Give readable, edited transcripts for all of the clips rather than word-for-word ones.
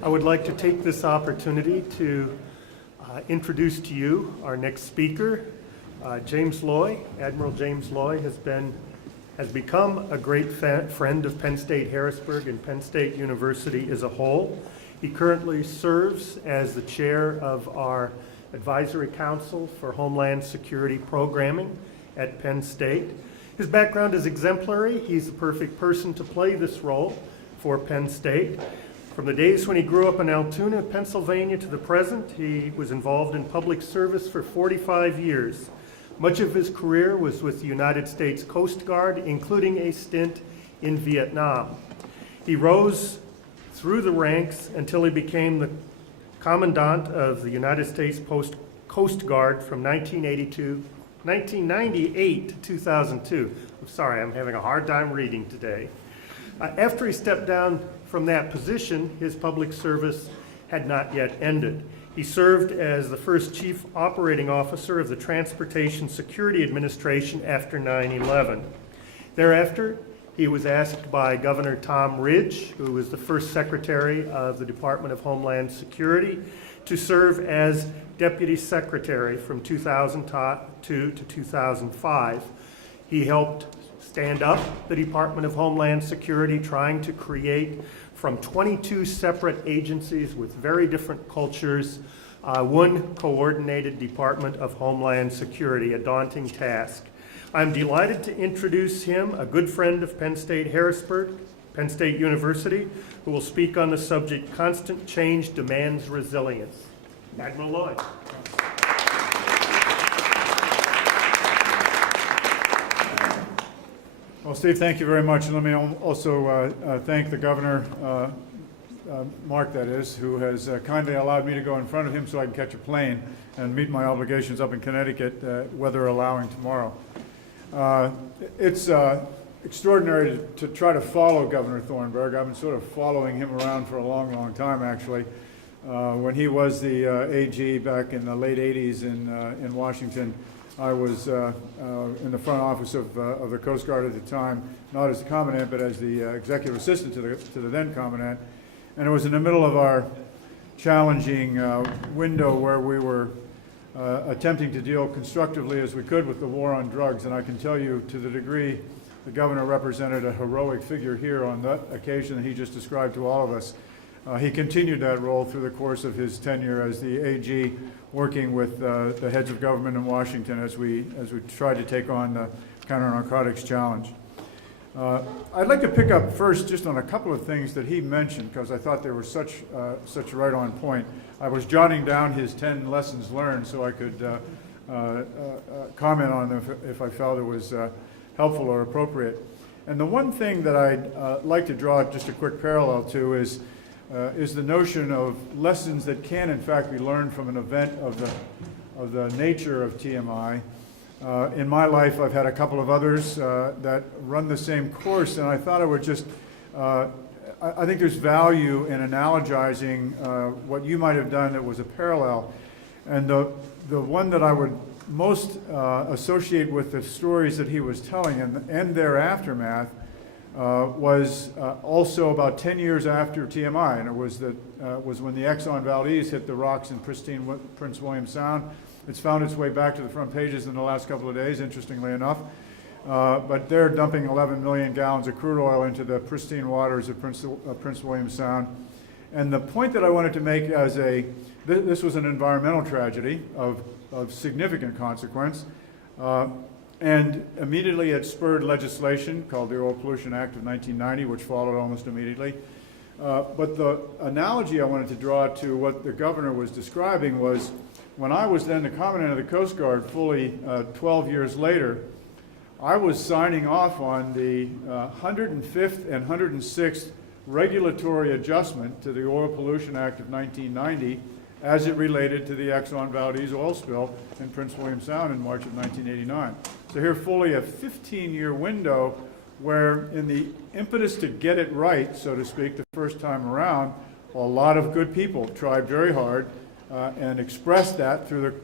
I would like to take this opportunity to introduce to you our next speaker, James Loy. Admiral James Loy has become a great friend of Penn State Harrisburg and Penn State University as a whole. He currently serves as the chair of our Advisory Council for Homeland Security Programming at Penn State. His background is exemplary. He's the perfect person to play this role for Penn State. From the days when he grew up in Altoona, Pennsylvania, to the present, he was involved in public service for 45 years. Much of his career was with the United States Coast Guard, including a stint in Vietnam. He rose through the ranks until he became the Commandant of the United States Coast Guard from 1998 to 2002. I'm sorry, I'm having a hard time reading today. After he stepped down from that position, his public service had not yet ended. He served as the first Chief Operating Officer of the Transportation Security Administration after 9/11. Thereafter, he was asked by Governor Tom Ridge, who was the first Secretary of the Department of Homeland Security, to serve as Deputy Secretary from 2002 to 2005. He helped stand up the Department of Homeland Security, trying to create from 22 separate agencies with very different cultures, one coordinated Department of Homeland Security, a daunting task. I'm delighted to introduce him, a good friend of Penn State Harrisburg, Penn State University, who will speak on the subject, Constant Change Demands Resilience. Admiral Loy. Well, Steve, thank you very much. And let me also thank the governor, Mark that is, who has kindly allowed me to go in front of him so I can catch a plane and meet my obligations up in Connecticut, weather allowing, tomorrow. It's extraordinary to try to follow Governor Thornburg. I've been sort of following him around for a long, long time, actually. When he was the AG back in the late 80s in Washington, I was in the front office of the Coast Guard at the time, not as the Commandant, but as the Executive Assistant to the then Commandant. And it was in the middle of our challenging window where we were attempting to deal constructively as we could with the war on drugs. And I can tell you, to the degree the governor represented a heroic figure here on that occasion that he just described to all of us, he continued that role through the course of his tenure as the AG, working with the heads of government in Washington as we tried to take on the counter-narcotics challenge. I'd like to pick up first just on a couple of things that he mentioned, because I thought they were such right on point. I was jotting down his 10 lessons learned so I could comment on them if I felt it was helpful or appropriate. And the one thing that I'd like to draw just a quick parallel to is the notion of lessons that can in fact be learned from an event of the nature of TMI. In my life, I've had a couple of others that run the same course, and I thought I would just, I think there's value in analogizing what you might have done that was a parallel. And the one that I would most associate with the stories that he was telling and their aftermath was also about 10 years after TMI, and it was when the Exxon Valdez hit the rocks in pristine Prince William Sound. It's found its way back to the front pages in the last couple of days, interestingly enough. But they're dumping 11 million gallons of crude oil into the pristine waters of Prince William Sound. And the point that I wanted to make this was an environmental tragedy of significant consequence. And immediately it spurred legislation called the Oil Pollution Act of 1990, which followed almost immediately. But the analogy I wanted to draw to what the governor was describing was, when I was then the Commandant of the Coast Guard, fully 12 years later, I was signing off on the 105th and 106th regulatory adjustment to the Oil Pollution Act of 1990 as it related to the Exxon Valdez oil spill in Prince William Sound in March of 1989. So here fully a 15-year window where, in the impetus to get it right, so to speak, the first time around, a lot of good people tried very hard and expressed that through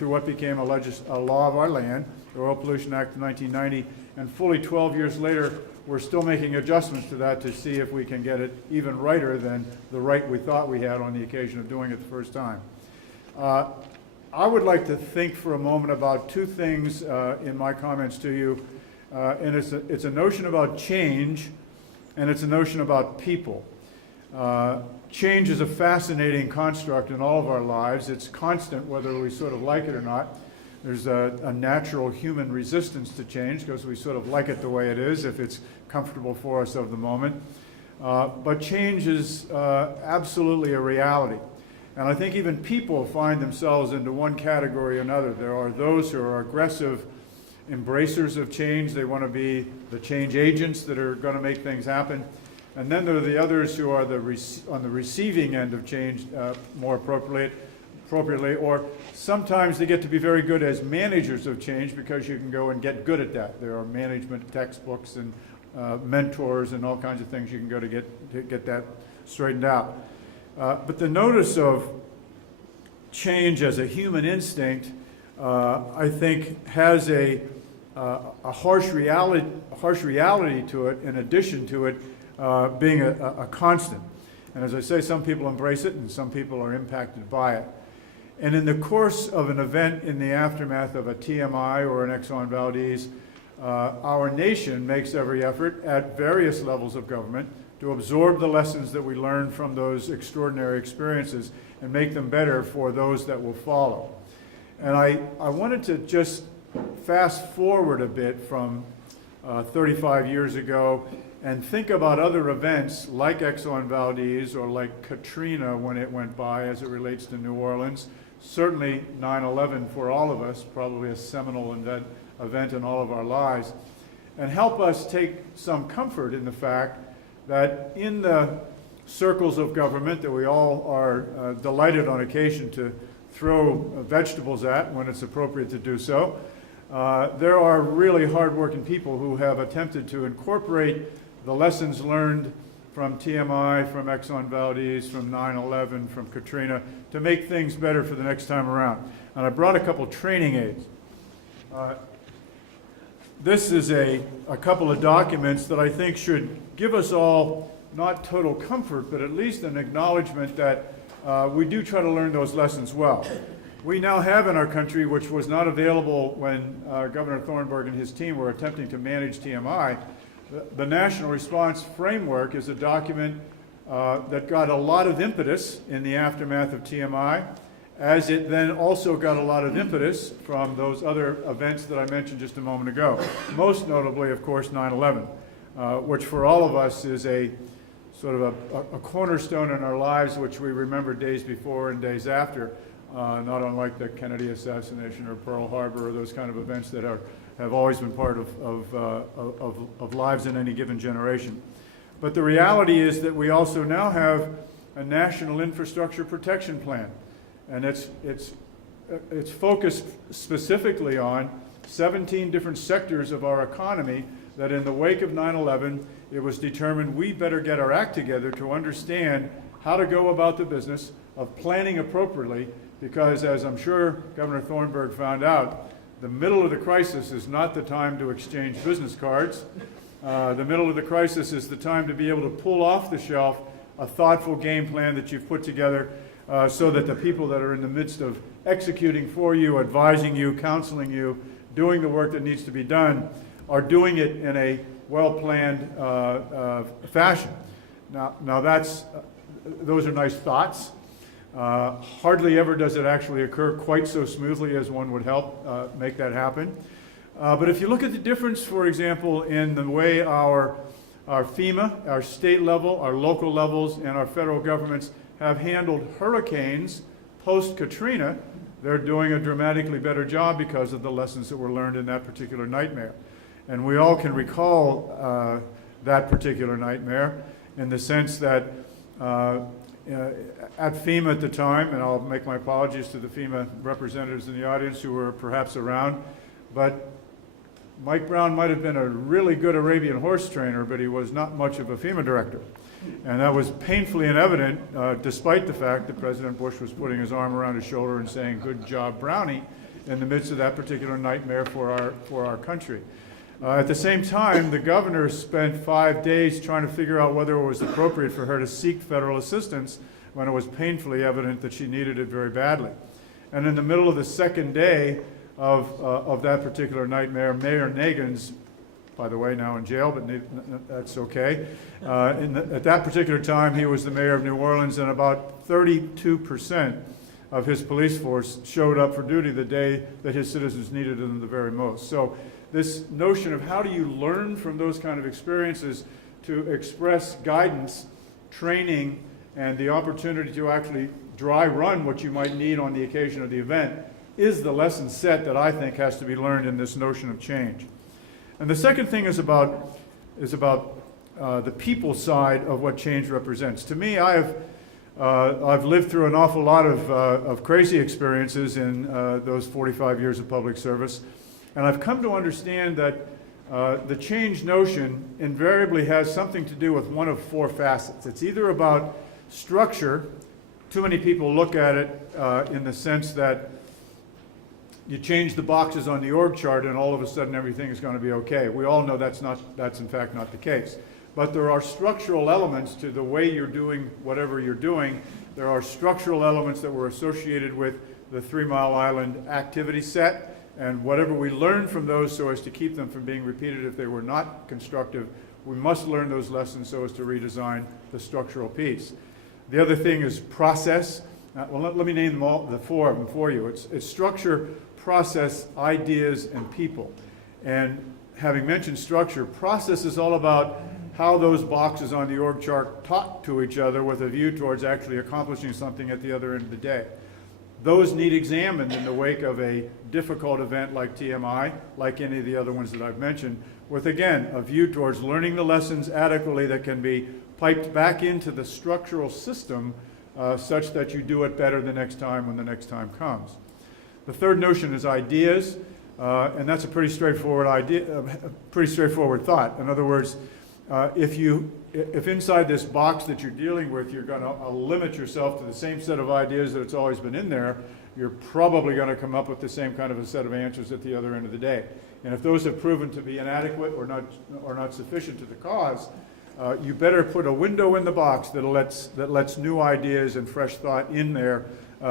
what became a law of our land, the Oil Pollution Act of 1990, and fully 12 years later, we're still making adjustments to that to see if we can get it even righter than the right we thought we had on the occasion of doing it the first time. I would like to think for a moment about two things in my comments to you, and it's a notion about change, and it's a notion about people. Change is a fascinating construct in all of our lives. It's constant whether we sort of like it or not. There's a natural human resistance to change because we sort of like it the way it is if it's comfortable for us of the moment. But change is absolutely a reality. And I think even people find themselves into one category or another. There are those who are aggressive embracers of change. They want to be the change agents that are going to make things happen. And then there are the others who are on the receiving end of change more appropriately, or sometimes they get to be very good as managers of change because you can go and get good at that. There are management textbooks and mentors and all kinds of things you can go to get that straightened out. But the notice of change as a human instinct, I think, has a harsh reality to it in addition to it being a constant. And as I say, some people embrace it and some people are impacted by it. And in the course of an event in the aftermath of a TMI or an Exxon Valdez, our nation makes every effort at various levels of government to absorb the lessons that we learn from those extraordinary experiences and make them better for those that will follow. And I wanted to just fast forward a bit from 35 years ago and think about other events like Exxon Valdez or like Katrina when it went by as it relates to New Orleans. Certainly 9/11 for all of us, probably a seminal event in all of our lives, and help us take some comfort in the fact that in the circles of government that we all are delighted on occasion to throw vegetables at when it's appropriate to do so, there are really hardworking people who have attempted to incorporate the lessons learned from TMI, from Exxon Valdez, from 9/11, from Katrina, to make things better for the next time around. And I brought a couple training aids. This is a couple of documents that I think should give us all not total comfort, but at least an acknowledgement that we do try to learn those lessons well. We now have in our country, which was not available when Governor Thornburg and his team were attempting to manage TMI, the National Response Framework is a document that got a lot of impetus in the aftermath of TMI, as it then also got a lot of impetus from those other events that I mentioned just a moment ago. Most notably, of course, 9/11, which for all of us is a sort of a cornerstone in our lives, which we remember days before and days after, not unlike the Kennedy assassination or Pearl Harbor or those kind of events that have always been part of lives in any given generation. But the reality is that we also now have a National Infrastructure Protection Plan, and it's focused specifically on 17 different sectors of our economy that in the wake of 9/11, it was determined we better get our act together to understand how to go about the business of planning appropriately, because as I'm sure Governor Thornburg found out, the middle of the crisis is not the time to exchange business cards. The middle of the crisis is the time to be able to pull off the shelf a thoughtful game plan that you've put together so that the people that are in the midst of executing for you, advising you, counseling you, doing the work that needs to be done, are doing it in a well-planned fashion. Now those are nice thoughts. Hardly ever does it actually occur quite so smoothly as one would help make that happen. But if you look at the difference, for example, in the way our FEMA, our state level, our local levels, and our federal governments have handled hurricanes post-Katrina, they're doing a dramatically better job because of the lessons that were learned in that particular nightmare. And we all can recall that particular nightmare in the sense that at FEMA at the time, and I'll make my apologies to the FEMA representatives in the audience who were perhaps around, but Mike Brown might have been a really good Arabian horse trainer, but he was not much of a FEMA director. And that was painfully evident, despite the fact that President Bush was putting his arm around his shoulder and saying, "Good job, Brownie," in the midst of that particular nightmare for our country. At the same time, the governor spent 5 days trying to figure out whether it was appropriate for her to seek federal assistance when it was painfully evident that she needed it very badly. And in the middle of the second day of that particular nightmare, Mayor Nagins, by the way, now in jail, but that's okay. At that particular time, he was the mayor of New Orleans, and about 32% of his police force showed up for duty the day that his citizens needed them the very most. So this notion of how do you learn from those kind of experiences to express guidance, training, and the opportunity to actually dry run what you might need on the occasion of the event is the lesson set that I think has to be learned in this notion of change. And the second thing is about the people side of what change represents. To me, I've lived through an awful lot of crazy experiences in those 45 years of public service, and I've come to understand that the change notion invariably has something to do with one of four facets. It's either about structure. Too many people look at it in the sense that you change the boxes on the org chart and all of a sudden everything is going to be okay. We all know that's in fact not the case. But there are structural elements to the way you're doing whatever you're doing. There are structural elements that were associated with the 3 Mile Island activity set, and whatever we learn from those so as to keep them from being repeated if they were not constructive, we must learn those lessons so as to redesign the structural piece. The other thing is process. Well, let me name them all, the four of them for you. It's structure, process, ideas, and people. And having mentioned structure, process is all about how those boxes on the org chart talk to each other with a view towards actually accomplishing something at the other end of the day. Those need examined in the wake of a difficult event like TMI, like any of the other ones that I've mentioned, with, again, a view towards learning the lessons adequately that can be piped back into the structural system such that you do it better the next time when the next time comes. The third notion is ideas, and that's a pretty straightforward thought. In other words, if inside this box that you're dealing with, you're going to limit yourself to the same set of ideas that it's always been in there, you're probably going to come up with the same kind of a set of answers at the other end of the day. And if those have proven to be inadequate or not sufficient to the cause, you better put a window in the box that lets new ideas and fresh thought in there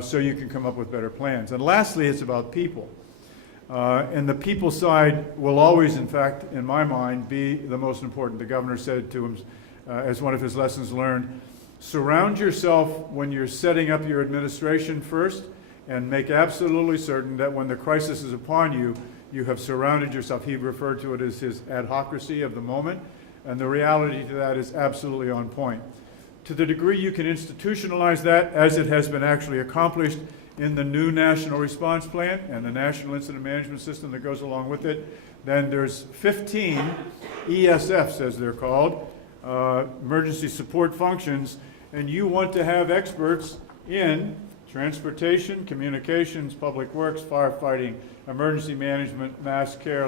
so you can come up with better plans. And lastly, it's about people. And the people side will always, in fact, in my mind, be the most important. The governor said to him, as one of his lessons learned, surround yourself when you're setting up your administration first, and make absolutely certain that when the crisis is upon you, you have surrounded yourself. He referred to it as his adhocracy of the moment, and the reality to that is absolutely on point. To the degree you can institutionalize that, as it has been actually accomplished in the new National Response Plan and the National Incident Management System that goes along with it, then there's 15 ESFs, as they're called, emergency support functions, and you want to have experts in transportation, communications, public works, firefighting, emergency management, mass care,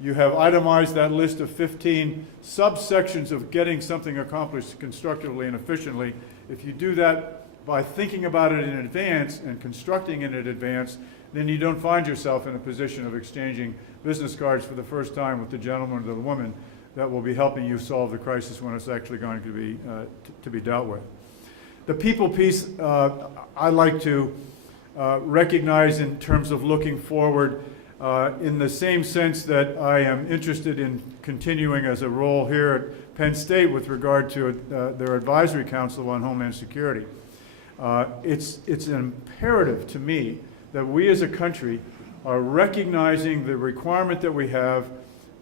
You have itemized that list of 15 subsections of getting something accomplished constructively and efficiently. If you do that by thinking about it in advance and constructing it in advance, then you don't find yourself in a position of exchanging business cards for the first time with the gentleman or the woman that will be helping you solve the crisis when it's actually going to be dealt with. The people piece I like to recognize in terms of looking forward in the same sense that I am interested in continuing as a role here at Penn State with regard to their advisory council on Homeland Security. It's an imperative to me that we as a country are recognizing the requirement that we have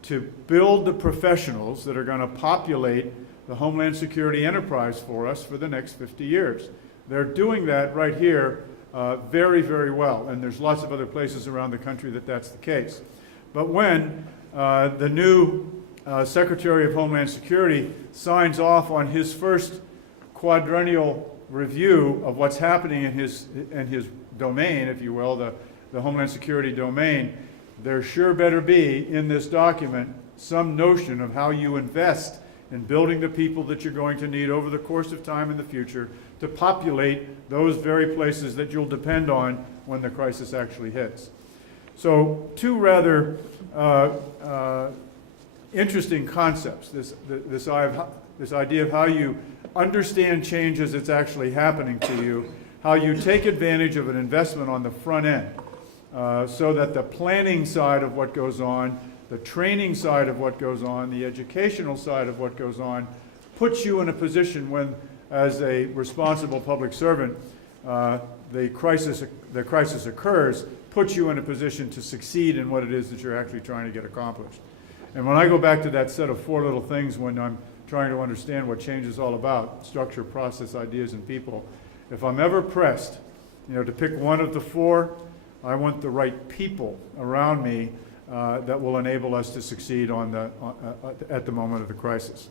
to build the professionals that are going to populate the Homeland Security enterprise for us for the next 50 years. They're doing that right here very, very well, and there's lots of other places around the country that that's the case. But when the new Secretary of Homeland Security signs off on his first quadrennial review of what's happening in his domain, if you will, the Homeland Security domain, there sure better be in this document some notion of how you invest in building the people that you're going to need over the course of time in the future to populate those very places that you'll depend on when the crisis actually hits. So two rather interesting concepts, this idea of how you understand change as it's actually happening to you, how you take advantage of an investment on the front end so that the planning side of what goes on, the training side of what goes on, the educational side of what goes on, puts you in a position when, as a responsible public servant, the crisis occurs, puts you in a position to succeed in what it is that you're actually trying to get accomplished. And when I go back to that set of four little things when I'm trying to understand what change is all about, structure, process, ideas, and people, if I'm ever pressed, to pick one of the four, I want the right people around me that will enable us to succeed at the moment of the crisis.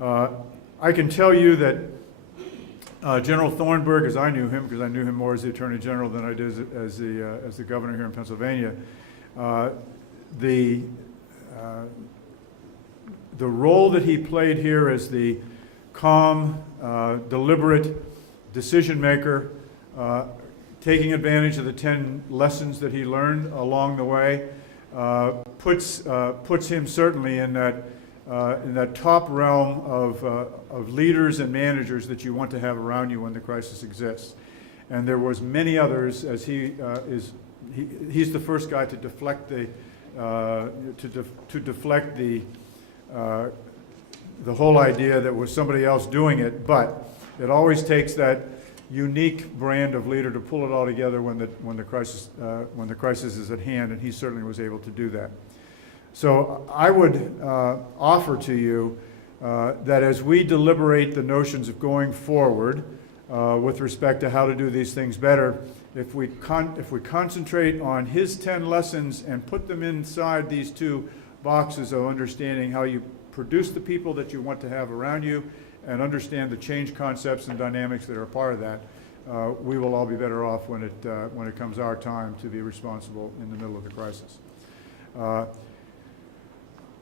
I can tell you that General Thornburg, as I knew him, because I knew him more as the Attorney General than I did as the governor here in Pennsylvania, the role that he played here as the calm, deliberate decision maker, taking advantage of the 10 lessons that he learned along the way, puts him certainly in that top realm of leaders and managers that you want to have around you when the crisis exists. And there was many others, as he's the first guy to deflect the whole idea that was somebody else doing it, but it always takes that unique brand of leader to pull it all together when the crisis is at hand, and he certainly was able to do that. So I would offer to you that as we deliberate the notions of going forward with respect to how to do these things better, if we concentrate on his 10 lessons and put them inside these two boxes of understanding how you produce the people that you want to have around you and understand the change concepts and dynamics that are a part of that, we will all be better off when it comes our time to be responsible in the middle of the crisis.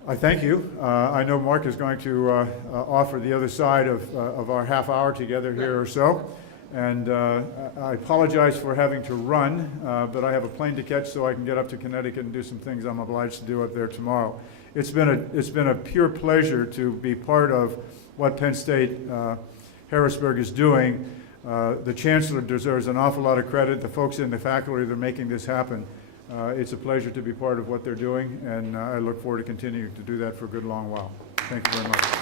I thank you. I know Mark is going to offer the other side of our half hour together here or so. And I apologize for having to run, but I have a plane to catch so I can get up to Connecticut and do some things I'm obliged to do up there tomorrow. It's been a pure pleasure to be part of what Penn State Harrisburg is doing. The Chancellor deserves an awful lot of credit. The folks in the faculty that are making this happen. It's a pleasure to be part of what they're doing, and I look forward to continuing to do that for a good long while. Thank you very much.